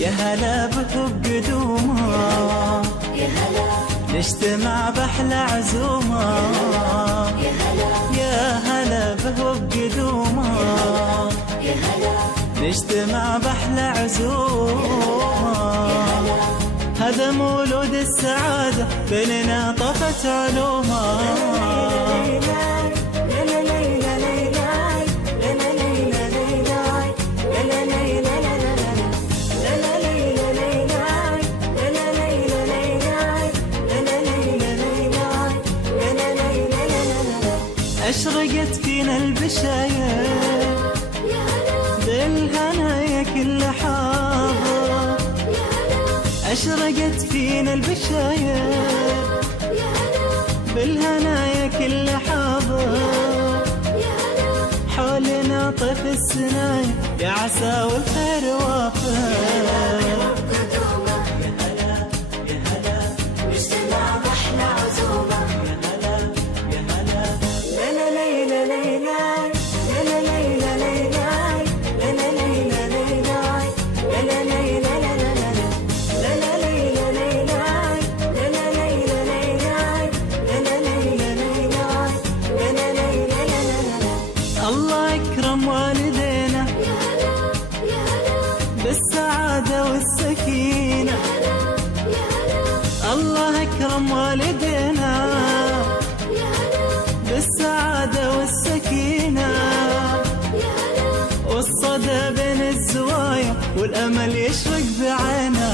يا هلا بحب قدومه، يا هلا نجتمع بأحلى عزومة. يا هلا يا هلا بحب قدومه، يا هلا نجتمع بأحلى عزومة. هذا مولود السعادة بيننا طفت علومه. أشرقت فينا البشاير بالهنايا كل حاضر. أشرقت فينا البشاير بالهنايا كل حاضر. حولنا طيف السنايا يا عسى والخير وافر. الله أكرم والدينا بالسعادة والسكينة. الله أكرم والدينا بالسعادة والسكينة. والصدى بين الزوايا والأمل يشرق بعينا.